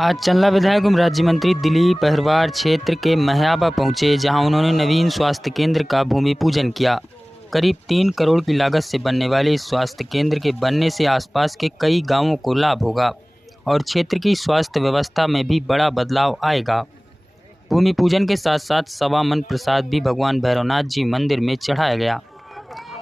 आज चंदला विधायक एवं राज्य मंत्री दिलीप अहिरवार क्षेत्र के महियाबा पहुंचे, जहां उन्होंने नवीन स्वास्थ्य केंद्र का भूमि पूजन किया। करीब 3 करोड़ की लागत से बनने वाले इस स्वास्थ्य केंद्र के बनने से आसपास के कई गांवों को लाभ होगा और क्षेत्र की स्वास्थ्य व्यवस्था में भी बड़ा बदलाव आएगा। भूमि पूजन के साथ साथ सवा मन प्रसाद भी भगवान भैरवनाथ जी मंदिर में चढ़ाया गया।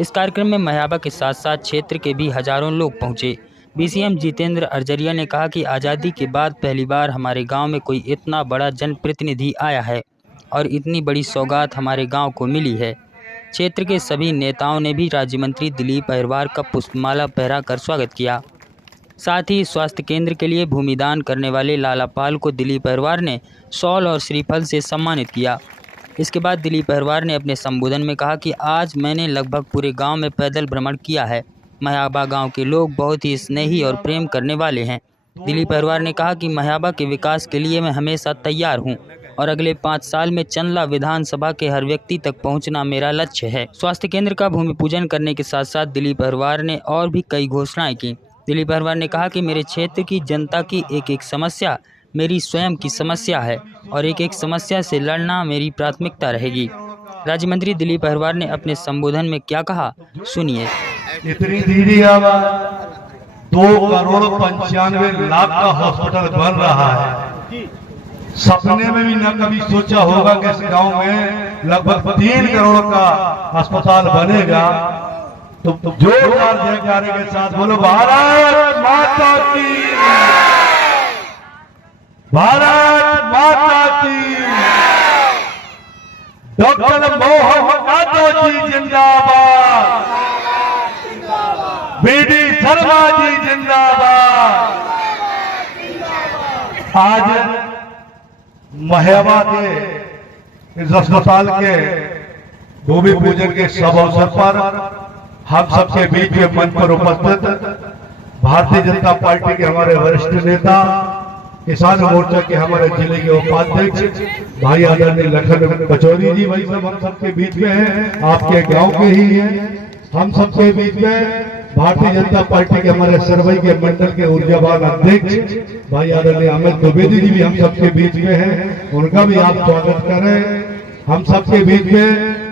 इस कार्यक्रम में महियाबा के साथ साथ क्षेत्र के भी हजारों लोग पहुंचे। बीसीएम जितेंद्र अरजरिया ने कहा कि आज़ादी के बाद पहली बार हमारे गांव में कोई इतना बड़ा जनप्रतिनिधि आया है और इतनी बड़ी सौगात हमारे गांव को मिली है। क्षेत्र के सभी नेताओं ने भी राज्य मंत्री दिलीप अहिरवार का पुष्पमाला पहराकर स्वागत किया। साथ ही स्वास्थ्य केंद्र के लिए भूमिदान करने वाले लालापाल को दिलीप अहिरवार ने शॉल और श्रीफल से सम्मानित किया। इसके बाद दिलीप अहिरवार ने अपने संबोधन में कहा कि आज मैंने लगभग पूरे गांव में पैदल भ्रमण किया है। महियाबा गांव के लोग बहुत ही स्नेही और प्रेम करने वाले हैं। दिलीप अहिरवार ने कहा कि महियाबा के विकास के लिए मैं हमेशा तैयार हूं और अगले 5 साल में चंदला विधानसभा के हर व्यक्ति तक पहुंचना मेरा लक्ष्य है। स्वास्थ्य केंद्र का भूमि पूजन करने के साथ साथ दिलीप अहिरवार ने और भी कई घोषणाएं की। दिलीप अहिरवार ने कहा कि मेरे क्षेत्र की जनता की एक समस्या मेरी स्वयं की समस्या है और एक समस्या से लड़ना मेरी प्राथमिकता रहेगी। राज्य मंत्री दिलीप अहिरवार ने अपने संबोधन में क्या कहा, सुनिए। इतनी धीरे आवाज 2,95,00,000 का हॉस्पिटल बन रहा है। सपने में भी न कभी सोचा होगा कि इस गांव में लगभग 3 करोड़ का अस्पताल बनेगा। तो जोरदार जयकारे के साथ बोलो भारत माता की, भारत माता की। डॉक्टर मोहन यादव जी जिंदाबाद, बीडी शर्मा जी जिंदाबाद। आज महियाबा के इस अस्पताल के भूमि पूजन के शुभ अवसर पर हम सबके बीच में मंच पर उपस्थित भारतीय जनता पार्टी के हमारे वरिष्ठ नेता, किसान मोर्चा के हमारे जिले के उपाध्यक्ष भाई आदरणीय लखन कचौरी जी, भाई सब हम सबके बीच में हैं, आपके गांव के ही हैं। हम सबके बीच में भारतीय जनता पार्टी के हमारे सरवई के मंडल के ऊर्जावान अध्यक्ष भाई आदरणीय अमित द्विवेदी जी भी हम सबके बीच में हैं, उनका भी आप स्वागत करें। हम सबके बीच में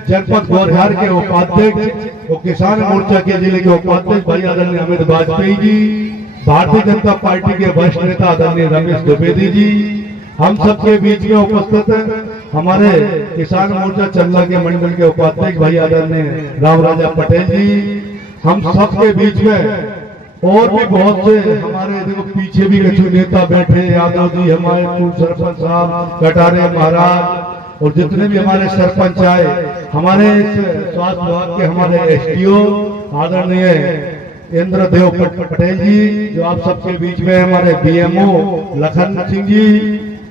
जनपद ग्वालियर के उपाध्यक्ष और किसान मोर्चा के जिले के उपाध्यक्ष भाई आदरणीय अमित वाजपेयी जी, भारतीय जनता पार्टी के वरिष्ठ नेता आदरणीय रमेश द्विवेदी जी, हम सबके बीच में उपस्थित हमारे किसान मोर्चा चंदला के मंडल के उपाध्यक्ष भाई आदरणीय राम राजा पटेल जी, हम सबके बीच में और भी बहुत से हमारे देखो पीछे भी कुछ नेता बैठे, यादव जी हमारे पूर्व सरपंच साहब, कटारे महाराज और जितने भी हमारे सरपंच आए, हमारे स्वास्थ्य विभाग के हमारे एसडीओ आदरणीय इंद्रदेव पटेल जी, जो आप सबके बीच में हमारे बीएमओ लखन सिंह जी,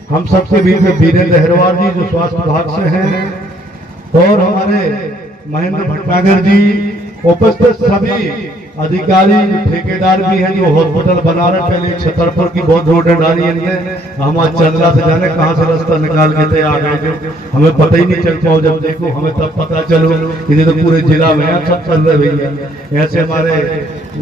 हम सबके बीच में वीरेंद्र अहिरवार जी जो स्वास्थ्य विभाग से हैं, और हमारे महेंद्र भटनागर जी, उपस्थित सभी अधिकारी ठेकेदार भी हैं जो हॉस्पिटल बना रहे। पहले छतरपुर की बहुत रोड डाली है, हम आज चंदला से जाने कहाँ से रास्ता निकाल के थे आ गए, जो हमें पता ही नहीं चल पाओ। जब देखो हमें तब पता चलो कि तो पूरे जिला में सब चल रहे भैया। ऐसे हमारे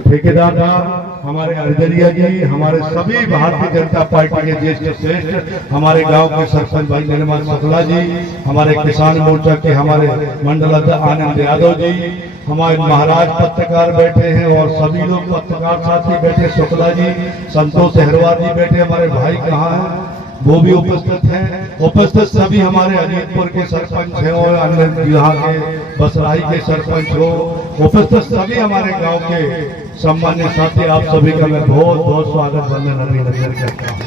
ठेकेदार साहब, हमारे अरजरिया जी, हमारे सभी भारतीय जनता पार्टी के ज्येष्ठ श्रेष्ठ, हमारे गांव के सरपंच भाई निर्मल शुक्ला जी, हमारे किसान मोर्चा के हमारे मंडल अध्यक्ष आनंद यादव जी, हमारे महाराज पत्रकार बैठे हैं और सभी लोग पत्रकार साथी बैठे, शुक्ला जी, संतोष अहिरवार जी बैठे, हमारे भाई कहाँ हैं वो भी उपस्थित हैं। उपस्थित सभी हमारे अजीतपुर के सरपंच हैं और अन्य यहाँ के बसराई के सरपंच हो, उपस्थित सभी हमारे गांव के सम्मान्य साथी, आप सभी का मैं बहुत बहुत स्वागत वंदन करता हूँ।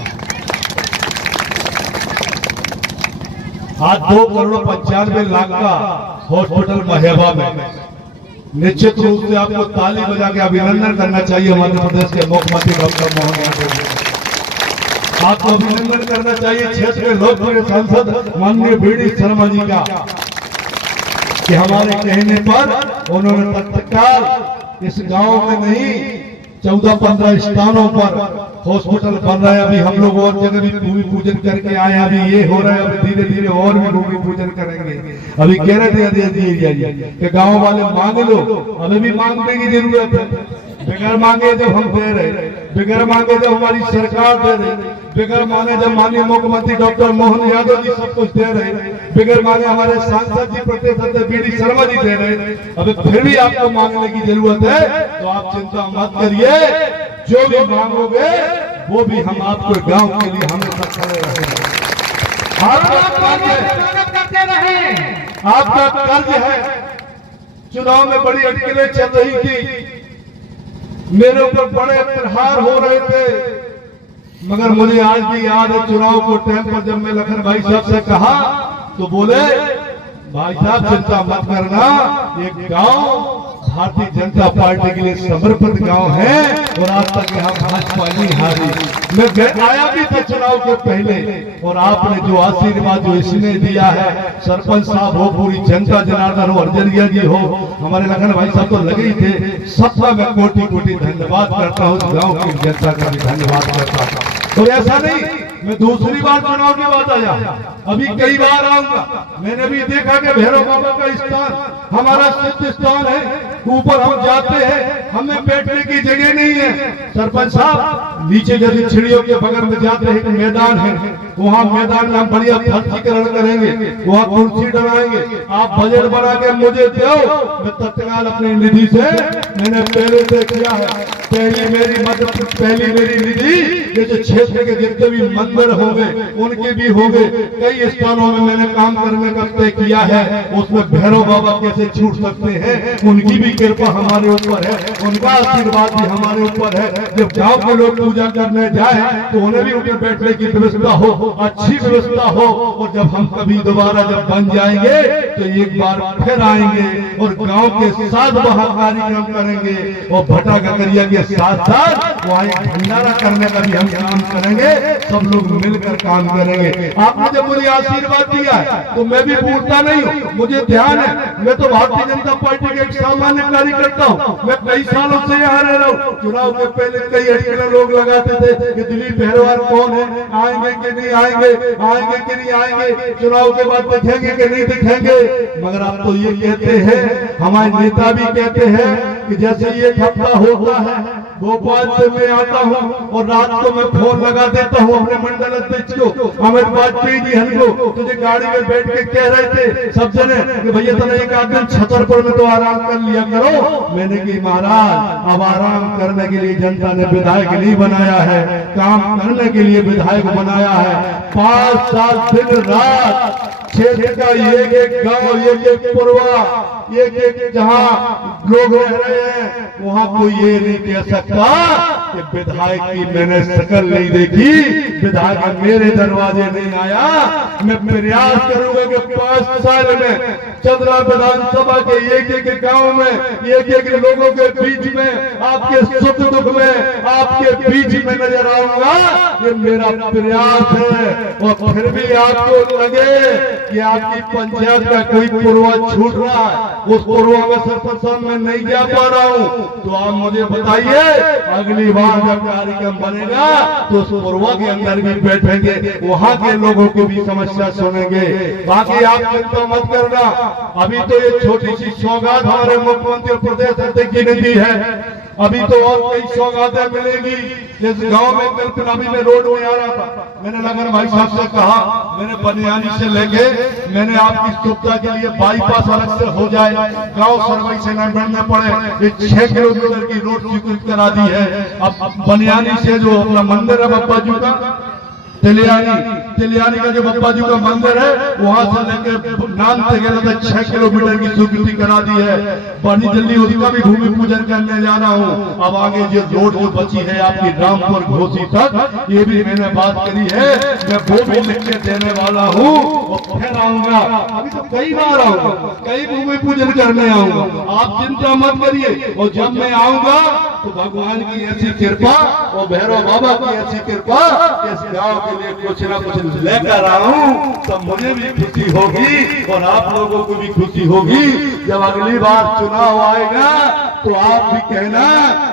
आज 2,95,00,000 का हॉस्पिटल महियाबा में, निश्चित रूप से आपको ताली बजा के अभिनंदन करना चाहिए मध्य प्रदेश के मुख्यमंत्री डॉक्टर मोहन यादव। आपको अभिनंदन करना चाहिए क्षेत्र के लोकप्रिय सांसद माननीय बीडी शर्मा जी का, कि हमारे कहने पर उन्होंने तत्काल इस गांव में नहीं 14-15 स्थानों पर हॉस्पिटल बन रहा है। अभी हम लोग और जगह भी भूमि पूजन करके आए, अभी ये हो रहा है, अभी धीरे धीरे और भी भूमि पूजन करेंगे। अभी कह रहे थे कि गांव वाले मांग लो, अभी भी मांगने की जरूरत है। बगैर मांगे जब हम दे रहे, बगैर मांगे जब हमारी सरकार दे रही, बिगड़ माने जब माननीय मुख्यमंत्री डॉक्टर मोहन यादव जी सब कुछ दे रहे, बिगड़ माने हमारे सांसद जी प्रोफेसर बीडी शर्मा जी दे रहे, अभी फिर भी आपको मांगने की जरूरत है, तो आप चिंता मत करिए, जो भी मांगोगे वो भी हम आपको गांव के लिए हमेशा खड़े रहेंगे। आपका कर्ज है। चुनाव में बड़ी अटकलें चल रही थी, मेरे ऊपर बड़े प्रहार हो रहे थे, मगर मुझे आज भी याद है चुनाव को टाइम पर जब मैं लखन भाई साहब से कहा तो बोले भाई साहब चिंता मत करना, ये गांव भारतीय जनता पार्टी के लिए समर्पित गांव है और आज तक यहाँ भाजपा नहीं हारी। मैं आया भी था चुनाव के पहले, और आपने जो आशीर्वाद जो इसने दिया है, सरपंच साहब हो, पूरी जनता जनार्दन हो, अर्जरिया जी हो, हमारे लखन भाई साहब तो लगे ही थे, सबका मैं कोटि कोटि धन्यवाद करता हूँ, गाँव की जनता का भी धन्यवाद करता हूँ। तो ऐसा नहीं मैं दूसरी बार चुनाव के बाद आया, अभी कई बार आऊंगा। मैंने भी देखा कि भैरव बाबा का स्थान हमारा सिद्ध स्थान है, ऊपर हम जाते हैं, हमें बैठने की जगह नहीं है। सरपंच साहब नीचे यदि चिड़ियों के बगल में जाते हैं, मैदान है, वहाँ मैदान में हम बढ़िया फर्जीकरण करेंगे, वहाँ कुर्सी डलाएंगे, आप बजट बना के मुझे दो, मैं तत्काल अपनी निधि से, मैंने पहले से किया है, पहली मेरी निधि, ये जो क्षेत्र के जितने भी मंदिर होंगे उनके भी होंगे, कई स्थानों में मैंने काम करने का तय किया है, उसमें भैरव बाबा कैसे छूट सकते हैं, उनकी भी कृपा हमारे ऊपर है, उनका आशीर्वाद भी हमारे ऊपर है। जब गांव के लोग पूजा करने जाए तो उन्हें भी उनके बैठने की व्यवस्था हो, अच्छी व्यवस्था हो, और जब हम कभी दोबारा जब बन जाएंगे तो एक बार फिर आएंगे और गांव के साथ वहां कार्यक्रम करेंगे, और भट्टा ककरिया के साथ साथ वहाँ भंडारा करने का भी हम काम करेंगे, सब लोग मिलकर काम करेंगे। आपने जब मुझे आशीर्वाद दिया है तो मैं भी भूलता नहीं हूँ, मुझे ध्यान है, मैं तो भारतीय जनता पार्टी के एक सामान्य कार्यकर्ता हूँ, मैं कई सालों से यहाँ रह रहा हूँ। चुनाव के पहले कई अटकलें लोग लगाते थे कि दिलीप पहलवान कौन है, आएंगे कि नहीं आएंगे, आएंगे कि नहीं आएंगे, चुनाव के बाद दिखेंगे कि नहीं दिखेंगे, मगर आप तो ये कहते हैं, हमारे नेता भी कहते हैं कि जैसे ये हफ्ता होता है भोपाल से मैं आता हूँ और रात को मैं फोन लगा देता हूँ अपने मंडल अध्यक्ष को, अमित वाजपेयी जी हमको तुझे गाड़ी में बैठ के कह रहे थे सब जने कि भैया तो एक आदमी छतरपुर में तो आराम कर लिया करो। मैंने की महाराज अब आराम करने के लिए जनता ने विधायक नहीं बनाया है, काम करने के लिए विधायक बनाया है। 5 साल दिन रात क्षेत्र का एक एक गांव, एक एक पुरवा, एक एक जहाँ लोग रह रहे हैं वहाँ कोई ये नहीं कह सकता कि विधायक की मैंने शक्ल नहीं देखी, विधायक मेरे दरवाजे नहीं आया। मैं प्रयास करूंगा कि 5 साल में चंद्रा विधानसभा के एक एक गांव में, एक एक लोगों के बीच में, आपके सुख दुख में आपके बीच में नजर आऊंगा। ये मेरा प्रयास है। और फिर भी आपको लगे कि आपकी पंचायत का कोई पुरवा छूट रहा है, उस पुरवा में सरपंच साहब में नहीं जा पा रहा हूँ, तो आप मुझे बताइए, अगली बार जब कार्यक्रम बनेगा तो उस पुरवा के अंदर भी बैठेंगे, वहाँ के लोगों की भी समस्या सुनेंगे। बाकी आप चिंता मत करना, अभी तो ये छोटी सी सौगात हमारे मुख्यमंत्री प्रदेश अध्यक्ष जी ने दी है, अभी तो और कई सौगातें मिलेगी। जिस गांव में कल पिनाबी में रोड में आ रहा था, मैंने नगर भाई साहब से कहा, मैंने बनियानी से लेके मैंने आपकी सुविधा के लिए बाईपास अलग से हो जाए, गांव सरवई से न बढ़ने पड़े, 6 किलोमीटर की रोड स्वीकृत करा दी है। अब बनियानी से जो अपना मंदिर है बप्पा जी का, तिलियानी का जो बप्पा जी का मंदिर है, वहां से लेकर नाम तक 6 किलोमीटर की स्वीकृति करा दी है। बड़ी जल्दी उसका भी भूमि पूजन करने जाना हूँ। अब आगे जो रोड जो बची है आपकी रामपुर घोसी तक, ये भी मैंने बात करी है, मैं वो भी लिख के देने वाला हूँ और फिर आऊंगा। अभी तो कई बार आऊंगा, कई भूमि पूजन करने आऊंगा, आप चिंता मत करिए। और जब मैं आऊंगा तो भगवान की ऐसी कृपा और भैरव बाबा की ऐसी कृपा, इस गाँव के लिए कुछ ना कुछ लेकर आऊं, तब मुझे भी खुशी होगी और आप लोगों को भी खुशी होगी। जब अगली बार चुनाव आएगा तो आप भी कहना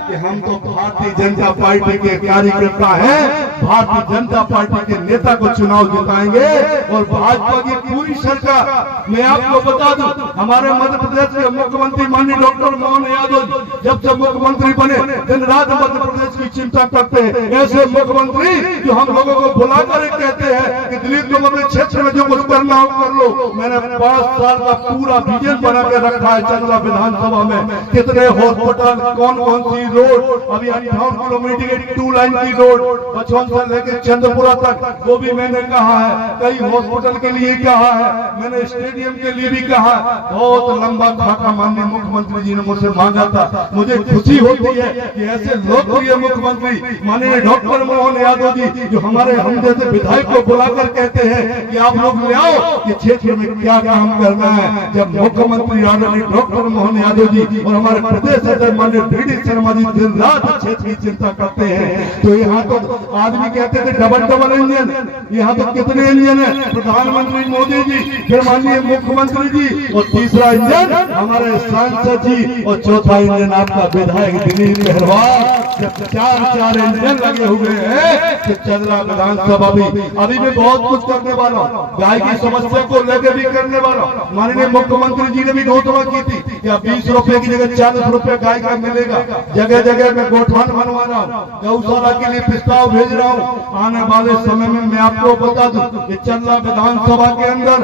कि हम तो भारतीय जनता पार्टी के कार्यकर्ता हैं, भारतीय जनता पार्टी के नेता को चुनाव जिताएंगे और भाजपा की पूरी सरकार। मैं आपको बता दूं, हमारे मध्य प्रदेश के मुख्यमंत्री माननीय डॉक्टर मोहन यादव जब से मुख्यमंत्री बने दिन रात मध्य प्रदेश की चिंता करते हैं। ऐसे मुख्यमंत्री जो हम लोगों को बुलाकर कहते हैं कि दिलीप तुम अपने क्षेत्र में जो कुछ करना हो कर लो। मैंने 5 साल का पूरा विजन बना के रखा है। चंद्रा विधानसभा में कितने हॉस्पिटल, कौन कौन सी रोड, अभी 58 किलोमीटर की 2 लाइन की रोड बचौन से लेकर चंद्रपुरा तक, वो भी मैंने कहा है। कई हॉस्पिटल के लिए कहा है, मैंने स्टेडियम के लिए भी कहा। बहुत लंबा खाका माननीय मुख्यमंत्री जी ने मुझसे मांगा था। मुझे खुशी होती है कि ऐसे लोकप्रिय मुख्यमंत्री माननीय डॉक्टर मोहन यादव जी जो हमारे हम जैसे विधायक को बुलाकर कहते हैं कि आप लोग ले आओ कि क्षेत्र में क्या काम करना है। जब मुख्यमंत्री आदरणीय डॉक्टर मोहन यादव जी और हमारे प्रदेश अध्यक्ष माननीय डी शर्मा जी दिन रात क्षेत्र की चिंता करते हैं, तो यहाँ तो आदमी कहते थे डबल इंजन, यहाँ तो कितने इंजन है? प्रधानमंत्री मोदी जी, फिर माननीय मुख्यमंत्री जी, और तीसरा इंजन हमारे सांसद जी, और चौथा इंजन आपका विधायक दिलीप पहलवान। जब 4 इंजन लगे हुए हैं तो चंद्रा विधानसभा भी अभी मैं बहुत कुछ करने वाला हूँ। गाय की समस्या को लेकर भी करने वाला हूँ। माननीय मुख्यमंत्री जी ने भी घोषणा की थी कि 20 रुपए की जगह 40 रुपए गाय का मिलेगा। जगह जगह में गोठान बनवा रहा हूँ, गौशाला के लिए प्रस्ताव भेज रहा हूँ। आने वाले समय में मैं आपको बता दूं कि चंद्रा विधानसभा के अंदर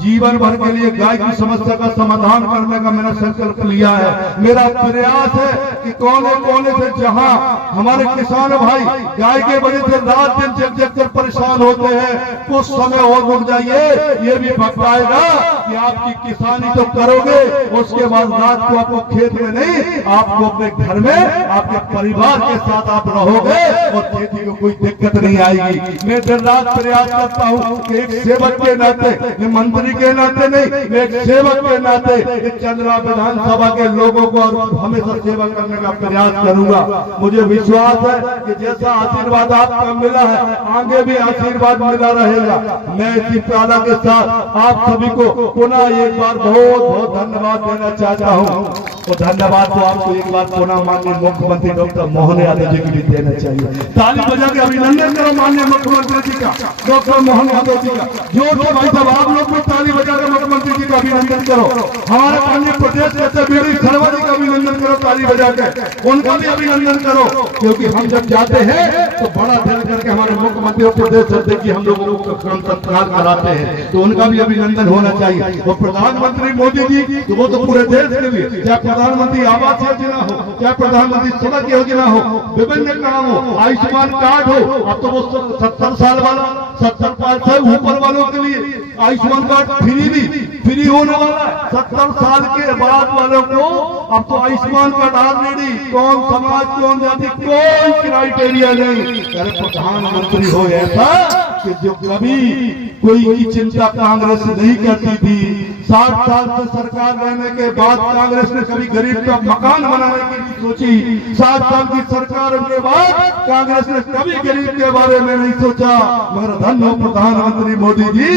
जीवन भर के लिए गाय की समस्या का समाधान करने का मैंने संकल्प लिया है। मेरा प्रयास है कि कोने कोने से जहां हमारे किसान भाई गाय के वजह से रात दिन जग कर परेशान होते हैं, कुछ समय और रुक जाइए। ये भी वक्त आएगा कि आपकी किसानी तो करोगे, उसके बाद रात को आपको खेत में नहीं, आपको अपने घर में आपके परिवार के साथ आप रहोगे और खेती को कोई दिक्कत नहीं आएगी। मैं दिन रात प्रयास करता हूँ कि एक सेवक के नाते, मैं मंत्री के नाते नहीं, मैं एक सेवक के नाते चंद्रा विधानसभा के लोगों को और हमेशा सेवा करने का प्रयास करूंगा। मुझे विश्वास है कि जैसा आशीर्वाद आपका मिला है, आगे भी आशीर्वाद मिला रहेगा। मैं इसी प्याला के साथ आप सभी को पुनः एक बार बहुत बहुत धन्यवाद देना चाहता हूँ। और धन्यवाद तो आपको एक बार पुनः माननीय मुख्यमंत्री डॉक्टर मोहन यादव जी की भी देना चाहिए। ताली बजा के अभिनंदन करो माननीय मुख्यमंत्री जी का, डॉक्टर मोहन यादव जी का। जोर से भाई साहब आप लोग को ताली बजा के मुख्यमंत्री जी का अभिनंदन करो। हमारे माननीय प्रदेश के डी शर्मा जी का अभिनंदन करो ताली बजा के, उनका भी अभिनंदन करो। क्योंकि हम जब जाते हैं तो बड़ा दिल करके हमारे मुख्यमंत्री और प्रदेश अध्यक्ष जी हम लोगों को सत्कार कराते हैं, तो उनका भी अभिनंदन होना चाहिए। और प्रधानमंत्री मोदी जी तो वो तो पूरे देश के लिए, चाहे प्रधानमंत्री आवास योजना हो, चाहे प्रधानमंत्री सड़क योजना हो, विभिन्न काम हो, आयुष्मान कार्ड हो। अब तो वो 70 साल वाला, 70 साल से ऊपर वालों के लिए आयुष्मान कार्ड फ्री होने वाला है। 70 साल के बाद वालों को अब तो आयुष्मान कार्ड ऑलरेडी, कौन समाज, कौन जाति, कोई क्राइटेरिया नहीं। अरे प्रधानमंत्री हो ऐसा कि जो कभी कोई की चिंता कांग्रेस नहीं करती थी। 60 साल से सरकार रहने के बाद कांग्रेस ने कभी गरीब का मकान बनाने की नहीं सोची। 60 साल की सरकार के बाद कांग्रेस ने कभी गरीब के बारे में नहीं सोचा। मगर धन्य हो प्रधानमंत्री मोदी जी,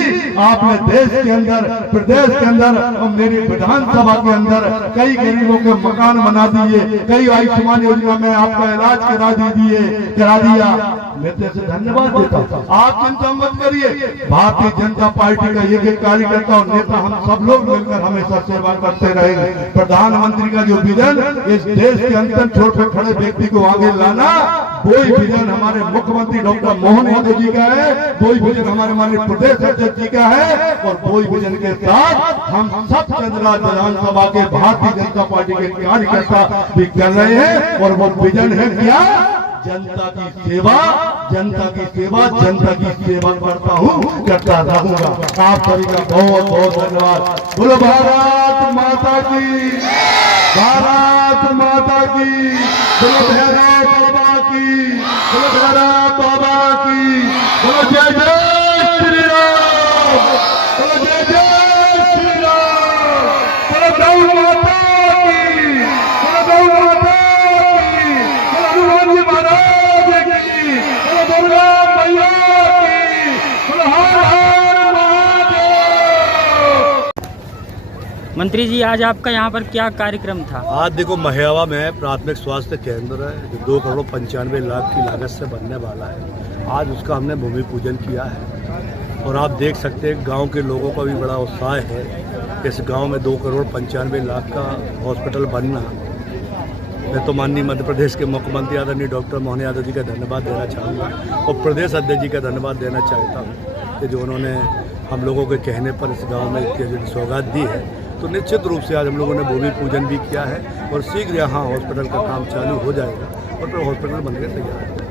आपने देश के अंदर, प्रदेश के अंदर और मेरी विधानसभा के अंदर कई गरीबों के मकान बना दिए, कई आयुष्मान योजना में आपका इलाज करा दिया। मैं तो धन्यवाद देता हूँ। आप चिंता मत करिए, भारतीय जनता पार्टी का एक कार्यकर्ता और नेता हम सब लोग मिलकर हमेशा सेवा करते रहेंगे। प्रधानमंत्री का जो विजन इस देश के अंतर छोड़ कर खड़े व्यक्ति को आगे लाना, वही विजन हमारे मुख्यमंत्री डॉक्टर मोहन यादव जी का है, वही विजन हमारे माननीय प्रदेश अध्यक्ष जी का है, और वही विजन के साथ हम सब चंद्रा विधानसभा के भारतीय जनता पार्टी के कार्यकर्ता भी कर रहे हैं। और वो विजन है क्या? जनता की सेवा, जनता की सेवा, जनता की सेवा करता हूँ, करता रहूंगा। आप सभी का बहुत बहुत धन्यवाद। बोलो भारत माता की, भारत माता की, बोलो भैरव बाबा की, बोलो भैरव बाबा की, बोलो जय जय श्री राम, बोलो जय जय श्री राम, बोलो गौ माता की, बोलो गौ माता की, बोलो हनुमान जी महाराज की, बोलो दुर्गा मैया की, बोलो हर हर महादेव। मंत्री जी, आज आपका यहाँ पर क्या कार्यक्रम था? आज देखो महियावा में प्राथमिक स्वास्थ्य केंद्र है जो 2 करोड़ 95 लाख की लागत से बनने वाला है। आज उसका हमने भूमि पूजन किया है और आप देख सकते हैं गांव के लोगों का भी बड़ा उत्साह है। इस गांव में 2 करोड़ 95 लाख का हॉस्पिटल बनना मैं तो माननीय मध्य प्रदेश के मुख्यमंत्री आदरणीय डॉक्टर मोहन यादव जी का धन्यवाद देना चाहूँगा और प्रदेश अध्यक्ष जी का धन्यवाद देना चाहता हूँ कि जो उन्होंने हम लोगों के कहने पर इस गांव में इतनी सौगात दी है। तो निश्चित रूप से आज हम लोगों ने भूमि पूजन भी किया है और शीघ्र यहाँ हॉस्पिटल का काम चालू हो जाएगा और फिर हॉस्पिटल बनकर तैयार है।